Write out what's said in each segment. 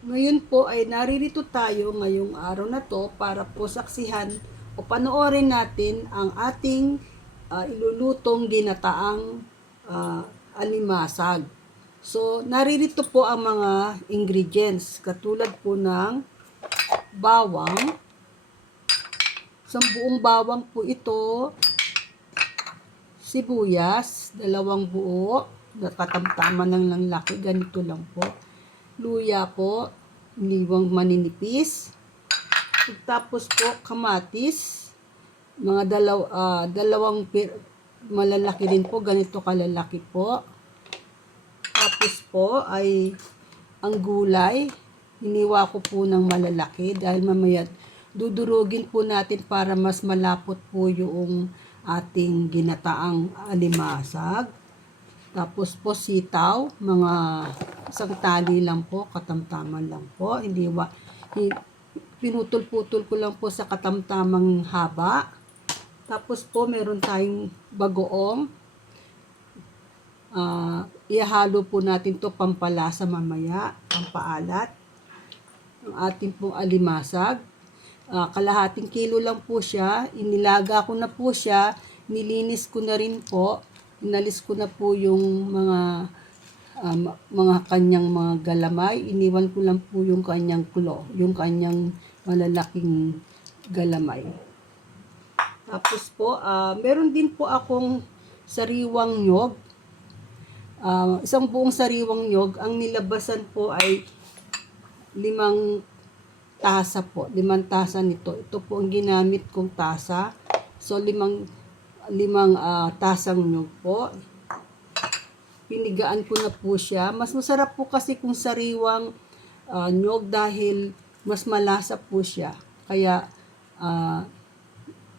Ngayon po ay naririto tayo ngayong araw na to para po saksihan o panoorin natin ang ating ilulutong ginataang alimasag. So, naririto po ang mga ingredients katulad po ng bawang. Isang buong bawang po ito, sibuyas, 2 buo, nakatamtaman ng laki, ganito lang po. Luya po, liwang maninipis. Tapos po, kamatis, mga dalawang malalaki din po, ganito kalalaki po. Tapos po ay ang gulay, hiniwa ko po ng malalaki dahil mamaya dudurugin po natin para mas malapot po yung ating ginataang alimasag. Tapos po sitaw, mga isang tali lang po, katamtaman lang po. Pinutol-putol ko lang po sa katamtamang haba. Tapos po meron tayong bagoong. Ihalo po natin to pampalasa mamaya, pampaalat. Ang ating pong alimasag. Kalahating kilo lang po siya. Inilaga ko na po siya. Nilinis ko na rin po. Inalis ko na po yung mga kanyang mga galamay. Iniwan ko lang po yung kanyang claw, yung kanyang malalaking galamay. Tapos po, meron din po akong sariwang nyog. Isang buong sariwang nyog. Ang nilabasan po ay 5 tasa po. 5 tasa nito. Ito po ang ginamit kong tasa. So, limang tasang nyug po. Pinigaan ko na po siya. Mas masarap po kasi kung sariwang nyog dahil mas malasa po siya. Kaya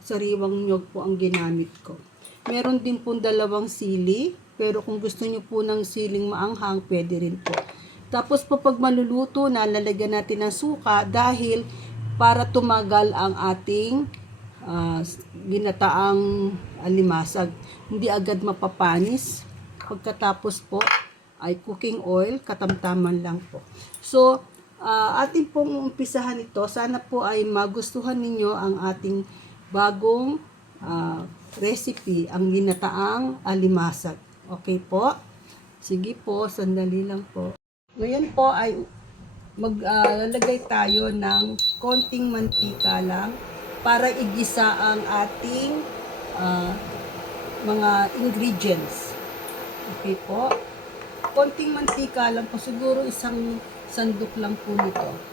sariwang nyog po ang ginamit ko. Meron din po 2 sili. Pero kung gusto nyo po ng siling maanghang, pwede rin po. Tapos po pag maluluto na, lalagyan natin ng suka dahil para tumagal ang ating ginataang alimasag. Hindi agad mapapanis. Pagkatapos po ay cooking oil, katamtaman lang po. So, ating pong umpisahan ito. Sana po ay magustuhan ninyo ang ating bagong recipe, ang ginataang alimasag. Okay po? Sige po, sandali lang po. Ngayon po ay maglalagay tayo ng konting mantika lang para igisa ang ating mga ingredients. Okay po? Konting mantika lang po, siguro isang sandok lang po nito.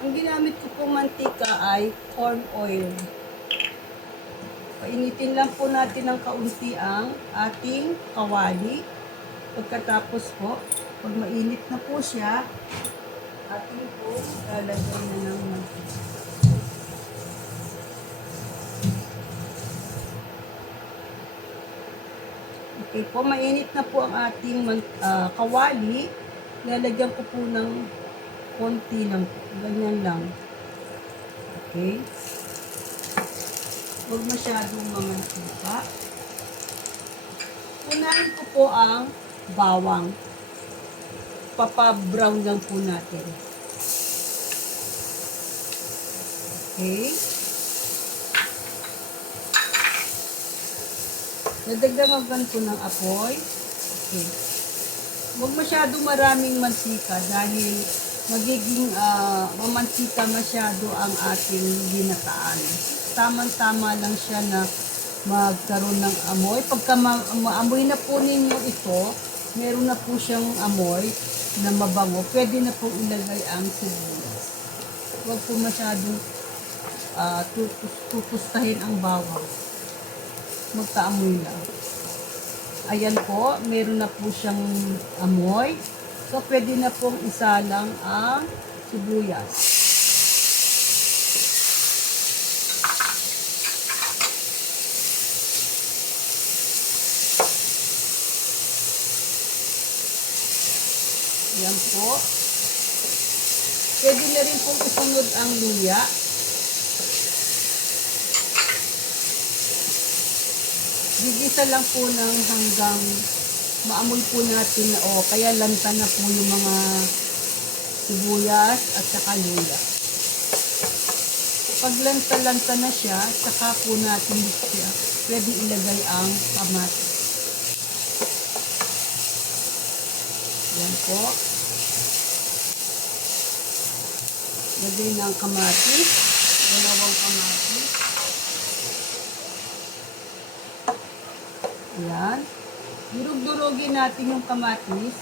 Ang ginamit ko pong mantika ay corn oil. Painitin lang po natin ng kaunti ang ating kawali. Pagkatapos po, pag mainit na po siya, ating po lalagay na ng mantika. Okay po, mainit na po ang ating kawali. Lalagyan ko po ng konti lang po. Ganyan lang. Okay. Huwag masyadong mamantika. Unahin ko po ang bawang. Papa-brown lang po natin. Okay. Nadagdagan ko ng apoy. Okay. Huwag masyadong maraming mantika dahil magiging mamantika masyado ang ating ginataan. Tamang-tama lang siya na magkaroon ng amoy. Pagka maamoy na po ninyo ito, meron na po siyang amoy na mabango. Pwede na pong ilagay ang sibuyas. Huwag po masyadong tutustahin ang bawang. Magkaamoy lang. Ayan po, meron na po siyang amoy. So, pwede na pong isa lang ang sibuyas. Ayan po. Pwede na rin pong isunod ang luya. Gigisa lang po ng hanggang maamoy po natin na kaya lanta na po yung mga sibuyas at saka luya. Pag lanta-lanta na siya, saka po natin siya pwede ilagay ang kamatis. Yan po. Lagay ng kamatis. Dalawang kamatis. Yan. Durug-durugin natin yung kamatis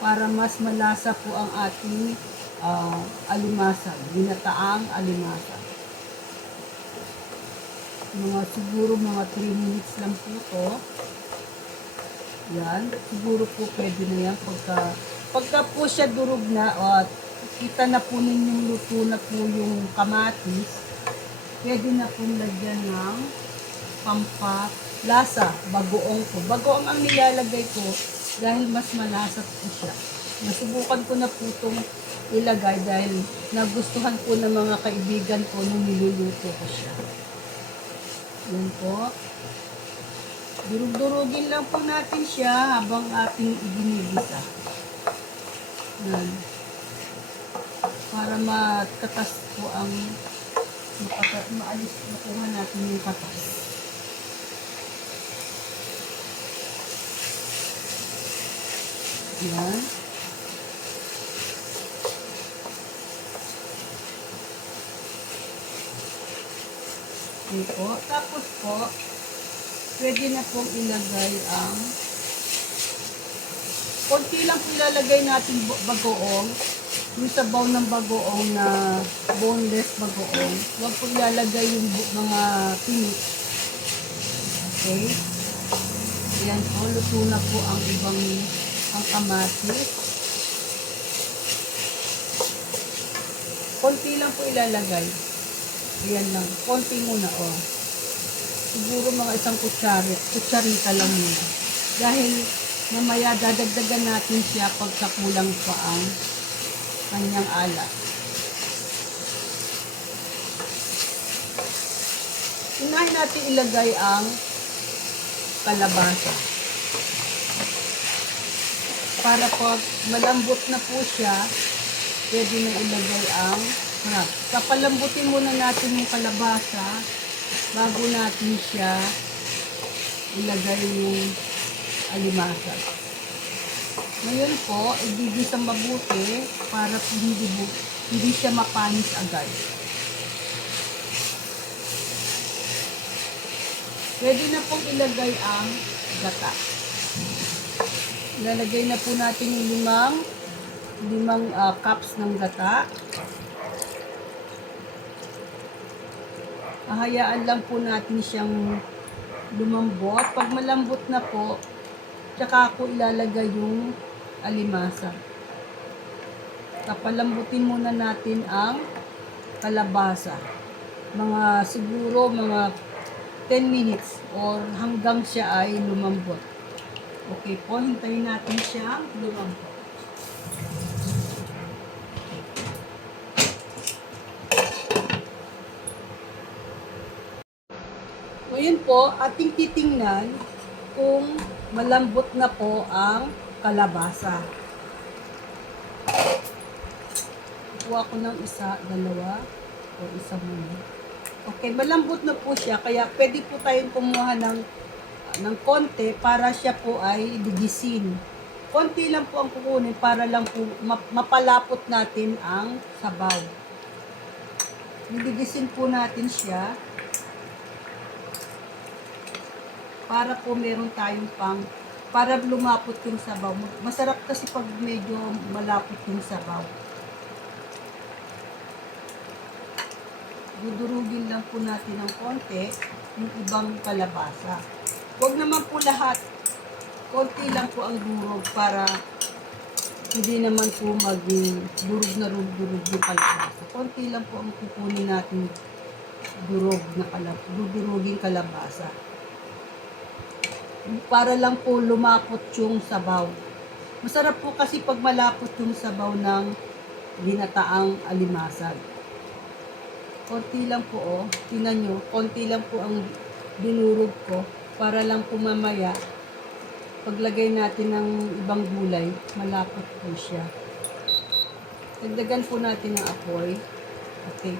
para mas malasa po ang ating alimasag. Ginataang alimasag. Siguro mga 3 minutes lang po to. Yan. Siguro po pwede na yan. Pagka po siya durog na, kita na po ninyong luto na po yung kamatis, pwede na pong lagyan ng pampalasa, bagoong po. Bagoong ang nilalagay ko dahil mas malasa po siya. Nasubukan ko na po itong ilagay dahil nagustuhan po ng mga kaibigan ko nung niluluto ko siya. Yan po. Durug-durugin lang po natin siya habang ating iginigisa. Yan. Para makatas po ang maalis nakuha natin yung katas. Yan. Okay po. Tapos po, pwede na pong ilagay ang konti lang po ilalagay natin bagoong. Yung sabaw ng bagoong na boneless bagoong. Huwag po ilalagay yung mga pinik. Okay. Ayan po. Luto na po ang ibang kamatis. Konti lang po ilalagay. Ayan lang. Konti muna siguro mga isang kutsarita lang muna. Dahil mamaya dadagdagan natin siya pagkakulang pa ang kanyang alat. Unahin natin ilagay ang kalabasa. Para pag malambot na po siya, pwede na ilagay ang harap. Kapalambutin muna natin yung kalabasa bago natin siya ilagay yung alimasag. Ngayon po, igigisang mabuti para hindi siya mapanis agad. Pwede na pong ilagay ang gata. Ilalagay na po natin yung limang cups ng gata. Hahayaan lang po natin siyang lumambot. Pag malambot na po, tsaka ako ilalagay yung alimasa. Papalambutin muna natin ang kalabasa. Siguro mga 10 minutes or hanggang siya ay lumambot. Okay po, hintayin natin siyang lumambot. Ngayon po, ating titingnan kung malambot na po ang kalabasa. Kuha ko ng isa, dalawa, o isa muna. Okay, malambot na po siya, kaya pwede po tayong kumuha ng konti para siya po ay digisin. Konti lang po ang kukunin para lang po mapalapot natin ang sabaw. Didigisin po natin siya para po meron tayong para lumapot yung sabaw. Masarap kasi pag medyo malapot yung sabaw. Dudurugin lang po natin ng konti yung ibang kalabasa. Huwag naman po lahat. Konti lang po ang durog para hindi naman po maging durog na durog yung kalabasa. Konti lang po ang kukunin natin duruging kalabasa. Para lang po lumapot yung sabaw. Masarap po kasi pag malapot yung sabaw ng ginataang alimasag. Konti lang po, oh. Tingnan nyo, konti lang po ang dinurog ko para lang po mamaya paglagay natin ng ibang gulay, malapot po siya. Dagdagan po natin ng apoy. Okay.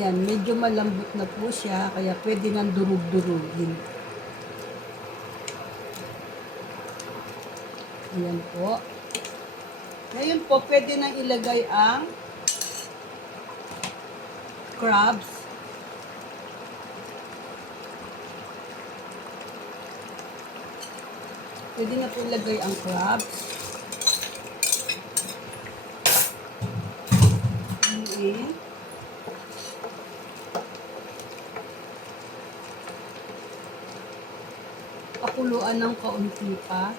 Yan, medyo malambot na po siya, kaya pwede nang durug-durugin. Ayan po. Ngayon po, pwede nang ilagay ang crabs. Pwede na po ilagay ang crabs. Ayan. Pakuluan ng kaunti pa.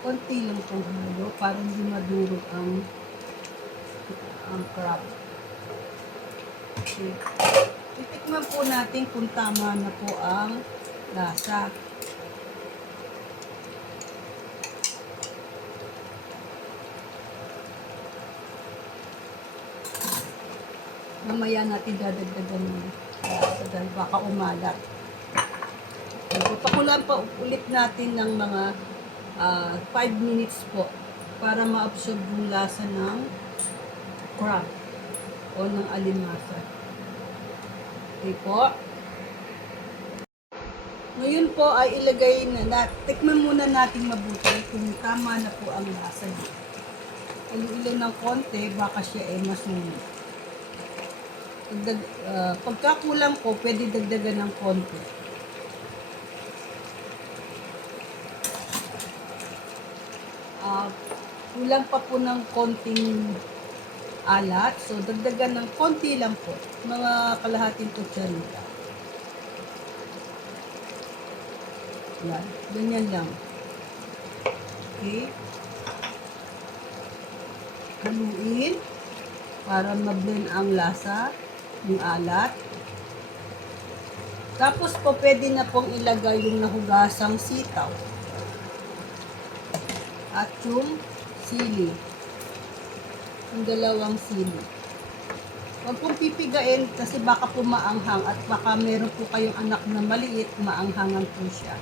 Konti lang itong halo para hindi madurog ang crab. Okay. Titikman po natin kung tama na po ang lasa. Mamaya natin dadagdagan ng lasa dahil baka umalat. Papakulan pa ulit natin ng mga 5 minutes po para ma-absorb yung lasa ng crab o ng alimasa. Okay po. Ngayon po ay ilagay na, tikman muna natin mabuti kung tama na po ang lasa niya. Ilo-ilo ng konti, baka siya ay masunog. Pagkakulang po, pwede dagdagan ng konti. Kulang pa po ng konting alat. So, dagdagan ng konti lang po. Mga kalahating kutsarita. Yan. Ganyan lang. Okay. Haluin para ma-blend ang lasa ng alat. Tapos po, pwede na pong ilagay yung nahugasang sitaw. At yung sili. Yung dalawang sili. Huwag pong pipigain kasi baka po maanghang at baka meron po kayong anak na maliit, maanghangan po siya.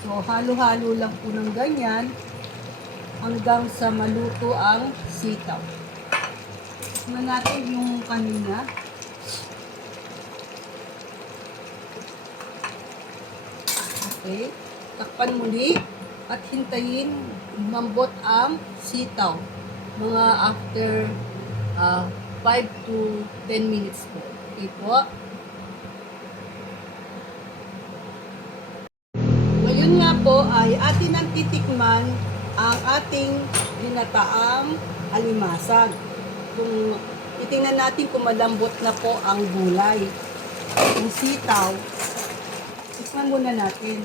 So, halo-halo lang po ng ganyan hanggang sa maluto ang sitaw. Tignan natin yung kanina. Okay. Takpan muli at hintayin umambot ang sitaw. Mga after 5 to 10 minutes po. Okay po. Ngayon nga po ay atin ang titikman ang ating ginataang alimasag. Kung titingnan natin kung malambot na po ang gulay. Yung sitaw, tikman muna natin.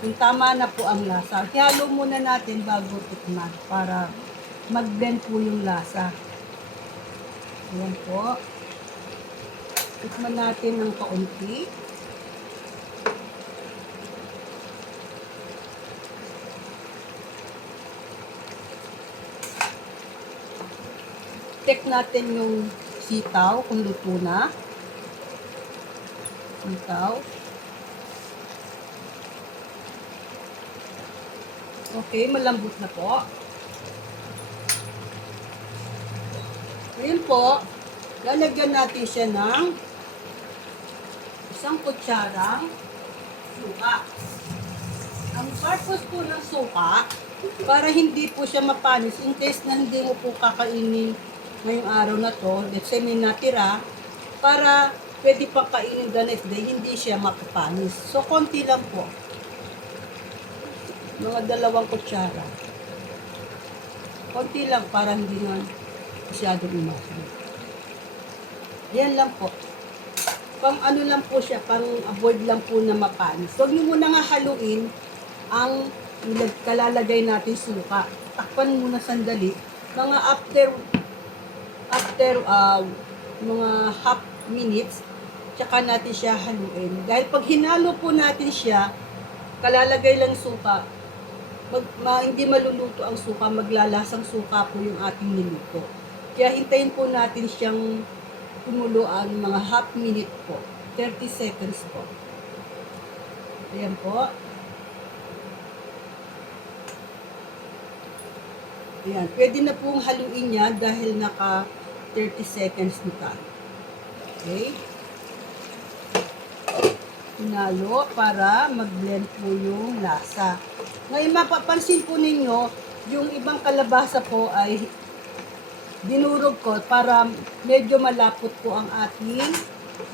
Kung tama na po ang lasa. Halo muna natin bago tikman para mag-blend po yung lasa. Ayan po. Tikman natin ng kaunti. Check natin yung sitaw kung luto na. Sitaw. Okay, malambot na po. Ngayon po, lalagyan natin siya ng 1 kutsarang suka. Ang purpose po ng suka, para hindi po siya mapanis, in case na hindi mo po kakainin ngayong araw na to, let's say may natira, para pwede pang kainin the next day, hindi siya makapanis. So, konti lang po. Mga 2 kutsara. Konti lang para hindi na masyadong umasin. Yan lang po. Pang ano lang po siya, pang avoid lang po na mapanis. Huwag niyo muna nga haluin ang kalalagay natin suka. Takpan muna sandali. Mga after mga half minutes, tsaka natin siya haluin. Dahil pag hinalo po natin siya, kalalagay lang suka, hindi maluluto ang suka, maglalasang suka po yung ating niluto. Kaya hintayin po natin siyang kumulo ang mga half minute po, 30 seconds po. Ayan po. Ayan, pwede na pong haluin niya dahil naka 30 seconds na tayo. Okay? Hinalo para mag-blend po yung lasa. Ngayon mapapansin po ninyo, yung ibang kalabasa po ay dinurog ko para medyo malapot po ang ating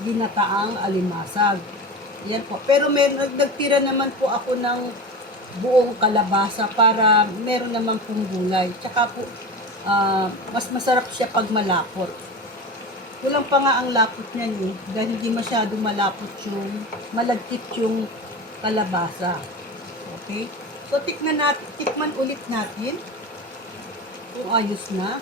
ginataang alimasag. Yan po. Pero nagtira naman po ako ng buong kalabasa para meron naman pong gulay. Tsaka po, mas masarap siya pag malapot. Kulang pa nga ang lapot niyan dahil hindi masyado malapot malagkit yung kalabasa. Okay? So, tikman ulit natin kung ayos na.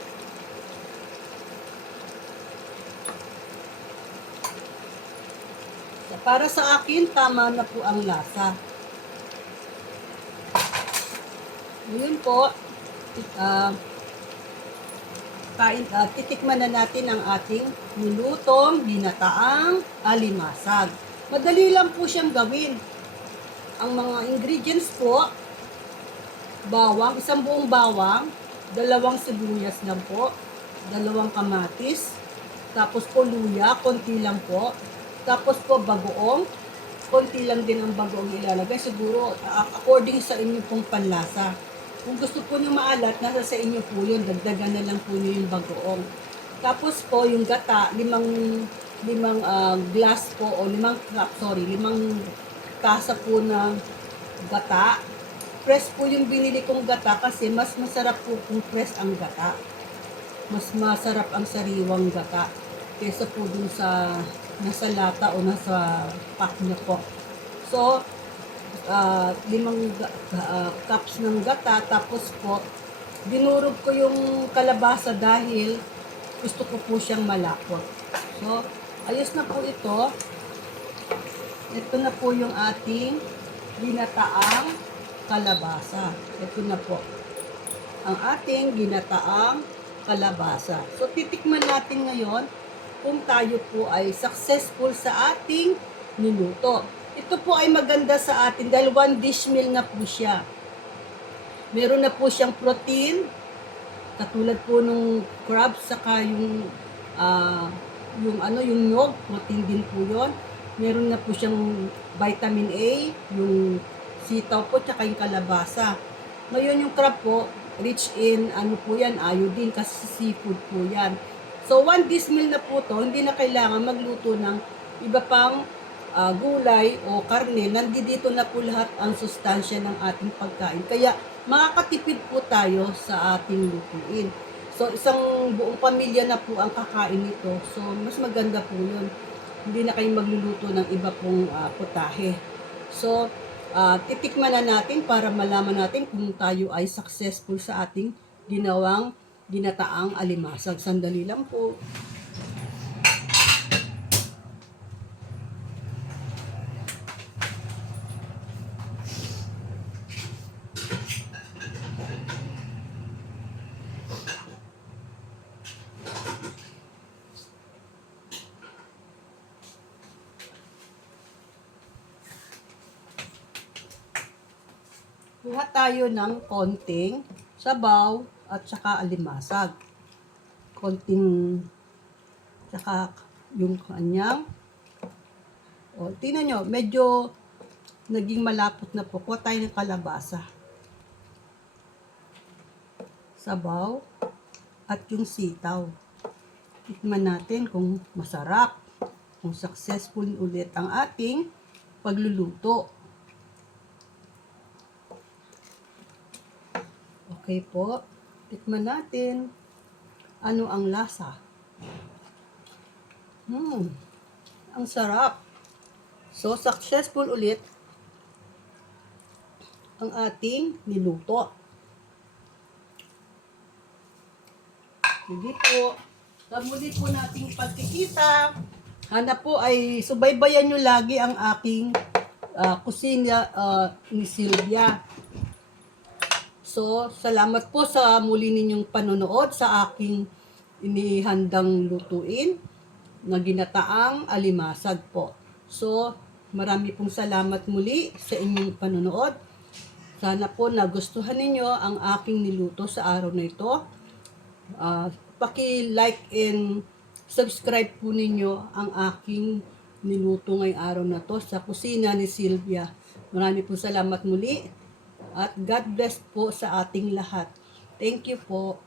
So, para sa akin, tama na po ang lasa. Ngayon po, titikman na natin ang ating nilutong ginataang alimasag. Madali lang po siyang gawin. Ang mga ingredients po, bawang, isang buong bawang, 2 sibuyas lang po, 2 kamatis, tapos po luya, konti lang po, tapos po bagoong, konti lang din ang bagoong ilalagay, siguro according sa inyong pong panlasa. Kung gusto po nyo maalat, nasa sa inyo po yun, dagdagan na lang po nyo yung bagoong. Tapos po yung gata, limang glass po, o 5 tasa po ng gata. Press po yung binili kong gata kasi mas masarap po kung press ang gata. Mas masarap ang sariwang gata kesa po dun sa nasa lata o nasa pack na po. So, 5 cups ng gata, tapos po dinurog ko yung kalabasa dahil gusto ko po siyang malapot. So, ayos na po ito. Ito na po yung ating ginataang kalabasa. Ito na po ang ating ginataang kalabasa. So, titikman natin ngayon kung tayo po ay successful sa ating niluto. Ito po ay maganda sa atin dahil 1 dish meal na po siya. Meron na po siyang protein, katulad po nung crab, saka yung nyog, protein din po yon. Meron na po siyang vitamin A, yung sitaw po, tsaka yung kalabasa. Ngayon yung crab po, rich in, iodine, kasi seafood po yan. So, 1 dish meal na po to, hindi na kailangan magluto ng iba pang gulay o karne. Nandito na po lahat ang sustansya ng ating pagkain. Kaya, makakatipid po tayo sa ating lutuin. So, isang buong pamilya na po ang kakain nito. So, mas maganda po yun. Hindi na kayo magluluto ng iba pong putahe. So, titikman na natin para malaman natin kung tayo ay successful sa ating ginawang ginataang alimasag. Sandali lang po. Kuha tayo ng konting sabaw at saka alimasag. Konting, saka yung kanyang, tingnan nyo, medyo naging malapot na po. Kuha tayo ng kalabasa. Sabaw at yung sitaw. Tikman natin kung masarap, kung successful ulit ang ating pagluluto. Okay po, tikman natin ano ang lasa. Ang sarap. So, successful ulit ang ating niluto. Sige po, sa muli po nating pagkikita. Sana po ay subaybayan nyo lagi ang aking kusina ni Sylvia. So, salamat po sa muli ninyong panonood sa aking inihandang lutuin na ginataang alimasag po. So, marami pong salamat muli sa inyong panonood. Sana po nagustuhan ninyo ang aking niluto sa araw na ito. Paki-like and subscribe po ninyo ang aking niluto ngayong araw na to sa kusina ni Sylvia. Marami po salamat muli at God bless po sa ating lahat. Thank you po.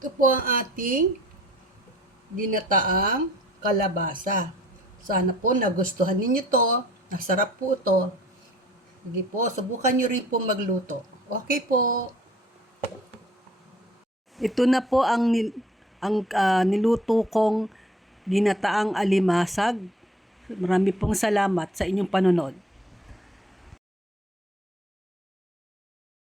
Ito po ang ating ginataang kalabasa. Sana po nagustuhan ninyo to. Nasarap po to. Sige po, subukan nyo rin po magluto. Okay po. Ito na po ang niluto kong ginataang alimasag. Marami pong salamat sa inyong panonood.